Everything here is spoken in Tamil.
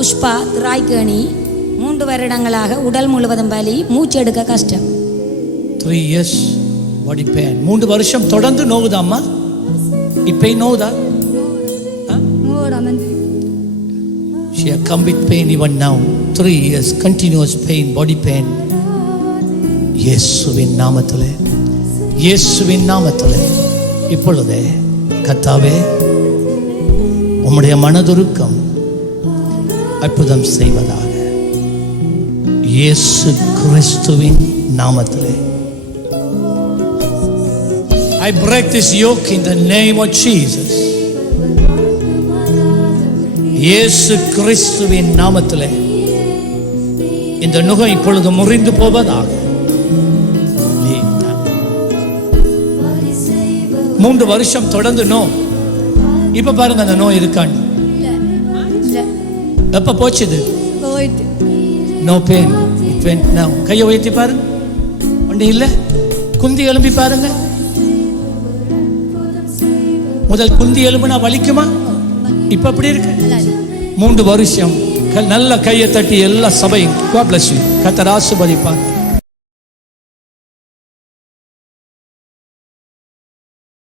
புஷ்பா திராய்கேணி 3 வருடங்களாக உடல் முழுவதும் வலி, மூச்செடுக்க கஷ்டம். 3 years body pain. 3 வருஷம் தொடர்ந்து நோவுதாம்மா? இப்ப நோவுதா? She has come with pain even now. 3 years continuous pain, body pain. இயேசுவின் நாமத்திலே, இயேசுவின் நாமத்திலே இப்பொழுதே கர்த்தாவே உம்முடைய மனதுருக்கம் அற்புதம் செய்வதாக இயேசு கிறிஸ்துவின் நாமத்திலே. I break this yoke in the name of Jesus. இயேசு கிறிஸ்துவின் நாமத்திலே இந்த நுகம் இப்பொழுது முறிந்து போவதாக. 3 வருஷம் தொடர்ந்து நோ. இப்ப பாருங்க அந்த நோய் இருக்கான்னு. எப்ப போச்சுது? No pain. இட் வென்ட் நவ. கையை உயர்த்தி பாருங்க. ஒண்ணு இல்ல. குந்தி எலும்பி பாருங்க. முதல் குந்தி எலும்புனா வலிக்குமா? இப்ப அப்படி இருக்கு. 3 வருஷம் நல்ல கையை தட்டி எல்லா சபையும் God bless you. கர்த்தர் ஆசீர்வதிப்பார்.